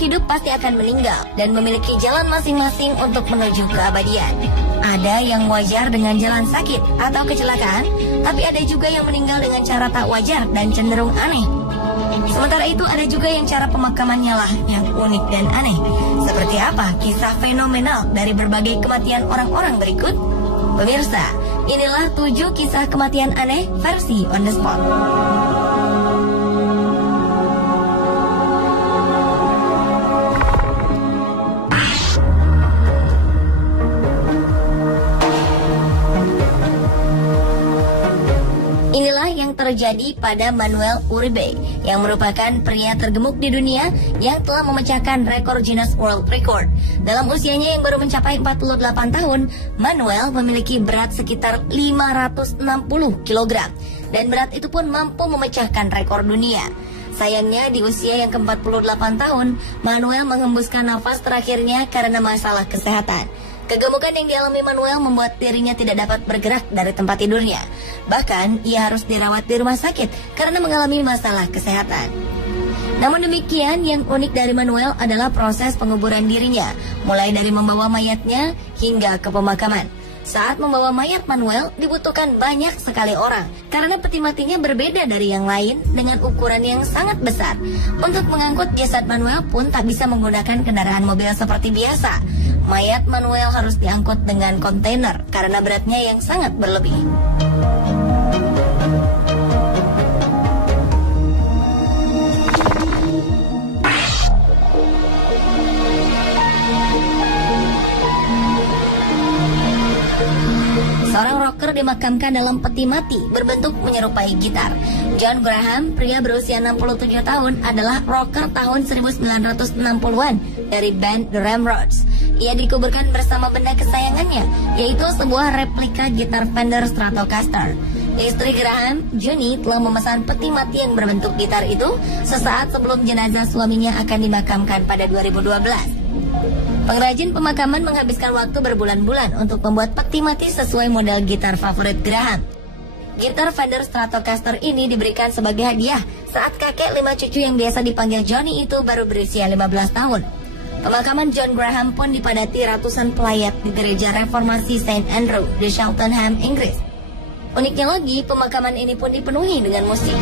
hidup pasti akan meninggal dan memiliki jalan masing-masing untuk menuju keabadian. Ada yang wajar dengan jalan sakit atau kecelakaan, tapi ada juga yang meninggal dengan cara tak wajar dan cenderung aneh. Sementara itu ada juga yang cara pemakamannya lah yang unik dan aneh. Seperti apa kisah fenomenal dari berbagai kematian orang-orang berikut? Pemirsa, inilah 7 kisah kematian aneh versi On The Spot. Inilah yang terjadi pada Manuel Uribe, yang merupakan pria tergemuk di dunia yang telah memecahkan rekor Guinness World Record. Dalam usianya yang baru mencapai 48 tahun, Manuel memiliki berat sekitar 560 kg, dan berat itu pun mampu memecahkan rekor dunia. Sayangnya di usia yang ke-48 tahun, Manuel menghembuskan nafas terakhirnya karena masalah kesehatan. Kegemukan yang dialami Manuel membuat dirinya tidak dapat bergerak dari tempat tidurnya. Bahkan, ia harus dirawat di rumah sakit karena mengalami masalah kesehatan. Namun demikian, yang unik dari Manuel adalah proses penguburan dirinya, mulai dari membawa mayatnya hingga ke pemakaman. Saat membawa mayat Manuel, dibutuhkan banyak sekali orang, karena peti matinya berbeda dari yang lain dengan ukuran yang sangat besar. Untuk mengangkut jasad Manuel pun tak bisa menggunakan kendaraan mobil seperti biasa. Mayat Manuel harus diangkut dengan kontainer karena beratnya yang sangat berlebih. Seorang rocker dimakamkan dalam peti mati berbentuk menyerupai gitar. John Graham, pria berusia 67 tahun, adalah rocker tahun 1960-an dari band The Ramrods. Ia dikuburkan bersama benda kesayangannya, yaitu sebuah replika gitar Fender Stratocaster. Istri Graham, Junie, telah memesan peti mati yang berbentuk gitar itu sesaat sebelum jenazah suaminya akan dimakamkan pada 2012. Pengrajin pemakaman menghabiskan waktu berbulan-bulan untuk membuat peti mati sesuai model gitar favorit Graham. Gitar Fender Stratocaster ini diberikan sebagai hadiah saat kakek 5 cucu yang biasa dipanggil Johnny itu baru berusia 15 tahun. Pemakaman John Graham pun dipadati ratusan pelayat di gereja reformasi St. Andrew di Cheltenham, Inggris. Uniknya lagi, pemakaman ini pun dipenuhi dengan musik.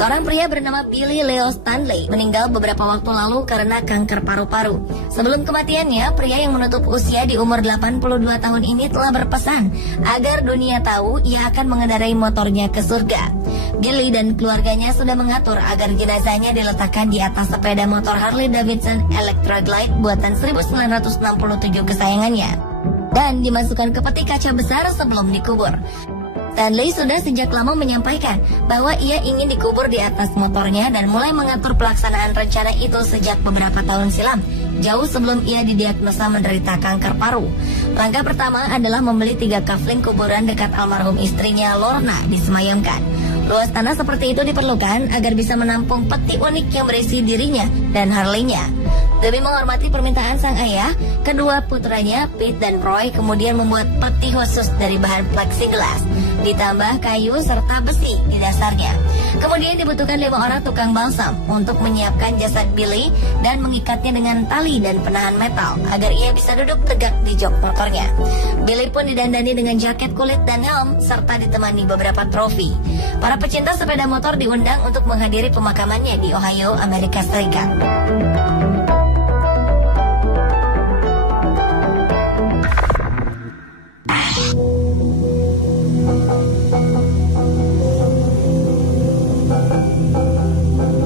Seorang pria bernama Billy Leo Stanley meninggal beberapa waktu lalu karena kanker paru-paru. Sebelum kematiannya, pria yang menutup usia di umur 82 tahun ini telah berpesan agar dunia tahu ia akan mengendarai motornya ke surga. Billy dan keluarganya sudah mengatur agar jenazahnya diletakkan di atas sepeda motor Harley Davidson Electra Glide buatan 1967 kesayangannya dan dimasukkan ke peti kaca besar sebelum dikubur. Stanley sudah sejak lama menyampaikan bahwa ia ingin dikubur di atas motornya dan mulai mengatur pelaksanaan rencana itu sejak beberapa tahun silam, jauh sebelum ia didiagnosa menderita kanker paru. Langkah pertama adalah membeli 3 kafling kuburan dekat almarhum istrinya Lorna disemayamkan. Luas tanah seperti itu diperlukan agar bisa menampung peti unik yang berisi dirinya dan Harley-nya. Demi menghormati permintaan sang ayah, kedua putranya, Pete dan Roy, kemudian membuat peti khusus dari bahan plexiglass, ditambah kayu serta besi di dasarnya. Kemudian dibutuhkan 5 orang tukang balsam untuk menyiapkan jasad Billy dan mengikatnya dengan tali dan penahan metal agar ia bisa duduk tegak di jok motornya. Billy pun didandani dengan jaket kulit dan helm serta ditemani beberapa trofi. Para pecinta sepeda motor diundang untuk menghadiri pemakamannya di Ohio, Amerika Serikat.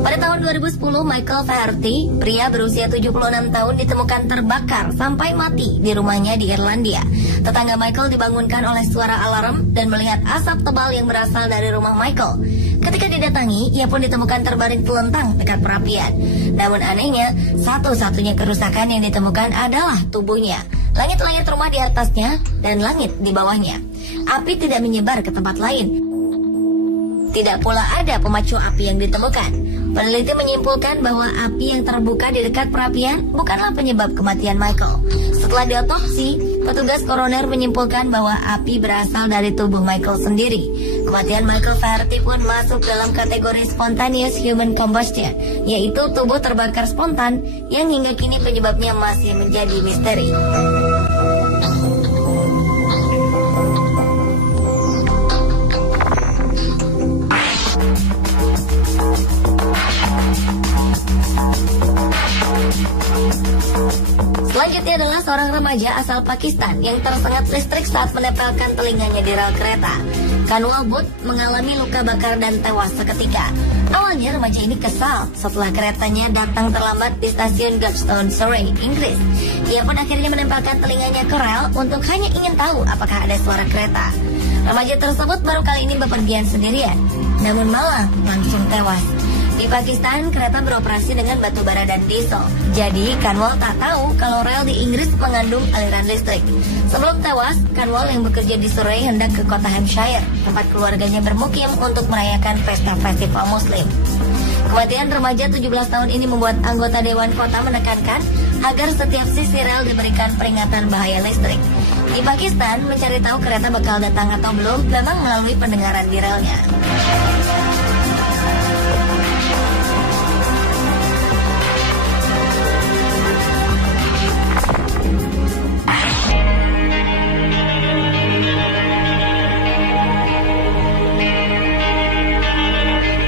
Pada tahun 2010, Michael Flaherty, pria berusia 76 tahun, ditemukan terbakar sampai mati di rumahnya di Irlandia. Tetangga Michael dibangunkan oleh suara alarm dan melihat asap tebal yang berasal dari rumah Michael. Ketika didatangi, ia pun ditemukan terbaring telentang dekat perapian. Namun anehnya, satu-satunya kerusakan yang ditemukan adalah tubuhnya. Langit-langit rumah di atasnya dan langit di bawahnya. Api tidak menyebar ke tempat lain. Tidak pula ada pemacu api yang ditemukan. Peneliti menyimpulkan bahwa api yang terbuka di dekat perapian bukanlah penyebab kematian Michael. Setelah diotopsi, petugas koroner menyimpulkan bahwa api berasal dari tubuh Michael sendiri. Kematian Michael Flaherty pun masuk dalam kategori spontaneous human combustion, yaitu tubuh terbakar spontan yang hingga kini penyebabnya masih menjadi misteri. Selanjutnya adalah seorang remaja asal Pakistan yang tersengat listrik saat menempelkan telinganya di rel kereta. Kanwal Booth mengalami luka bakar dan tewas seketika. Awalnya remaja ini kesal setelah keretanya datang terlambat di stasiun Godstone, Surrey, Inggris. Ia pun akhirnya menempelkan telinganya ke rel untuk hanya ingin tahu apakah ada suara kereta. Remaja tersebut baru kali ini bepergian sendirian, namun malah langsung tewas. Di Pakistan, kereta beroperasi dengan batu bara dan diesel. Jadi, Kanwal tak tahu kalau rel di Inggris mengandung aliran listrik. Sebelum tewas, Kanwal yang bekerja di Surrey hendak ke kota Hampshire, tempat keluarganya bermukim untuk merayakan pesta festival Muslim. Kematian remaja 17 tahun ini membuat anggota Dewan Kota menekankan agar setiap sisi rel diberikan peringatan bahaya listrik. Di Pakistan, mencari tahu kereta bakal datang atau belum memang melalui pendengaran di relnya.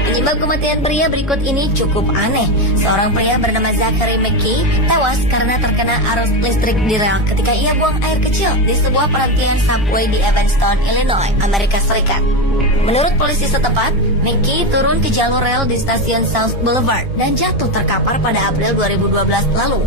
Penyebab kematian pria berikut ini cukup aneh. Seorang pria bernama Zachary McKee tewas karena terkena arus listrik di rel ketika ia buang air kecil di sebuah perhentian subway di Evanston, Illinois, Amerika Serikat. Menurut polisi setempat, McKee turun ke jalur rel di stasiun South Boulevard dan jatuh terkapar pada April 2012 lalu.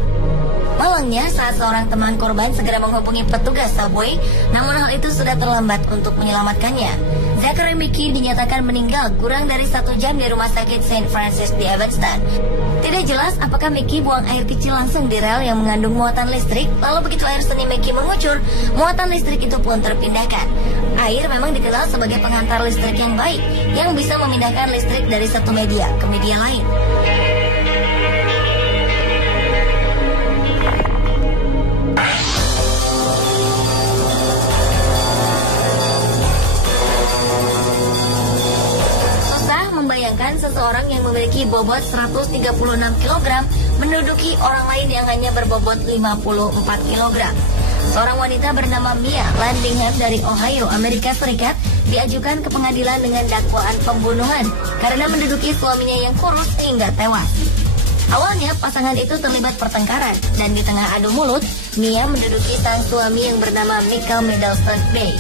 Malangnya, saat seorang teman korban segera menghubungi petugas subway, namun hal itu sudah terlambat untuk menyelamatkannya. Zachary McKee dinyatakan meninggal kurang dari 1 jam di rumah sakit St. Francis di Evanston. Tidak jelas apakah McKee buang air kecil langsung di rel yang mengandung muatan listrik, lalu begitu air seni McKee mengucur, muatan listrik itu pun terpindahkan. Air memang dikenal sebagai penghantar listrik yang baik, yang bisa memindahkan listrik dari satu media ke media lain. Membayangkan seseorang yang memiliki bobot 136 kg menduduki orang lain yang hanya berbobot 54 kg. Seorang wanita bernama Mia Landingham dari Ohio, Amerika Serikat diajukan ke pengadilan dengan dakwaan pembunuhan karena menduduki suaminya yang kurus hingga tewas. Awalnya pasangan itu terlibat pertengkaran dan di tengah adu mulut, Mia menduduki sang suami yang bernama Michael Middleton Bay.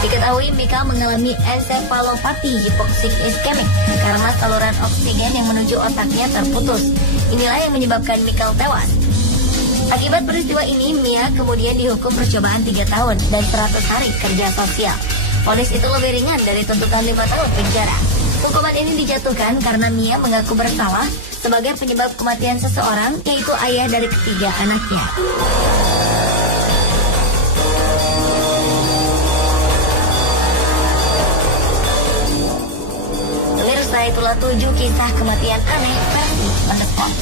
Diketahui Michael mengalami encephalopati hipoksik iskemik karena saluran oksigen yang menuju otaknya terputus. Inilah yang menyebabkan Michael tewas. Akibat peristiwa ini, Mia kemudian dihukum percobaan 3 tahun dan 100 hari kerja sosial. Vonis itu lebih ringan dari tuntutan 5 tahun penjara. Hukuman ini dijatuhkan karena Mia mengaku bersalah sebagai penyebab kematian seseorang, yaitu ayah dari ketiga anaknya. Itulah 7 kisah kematian aneh versi On The Spot.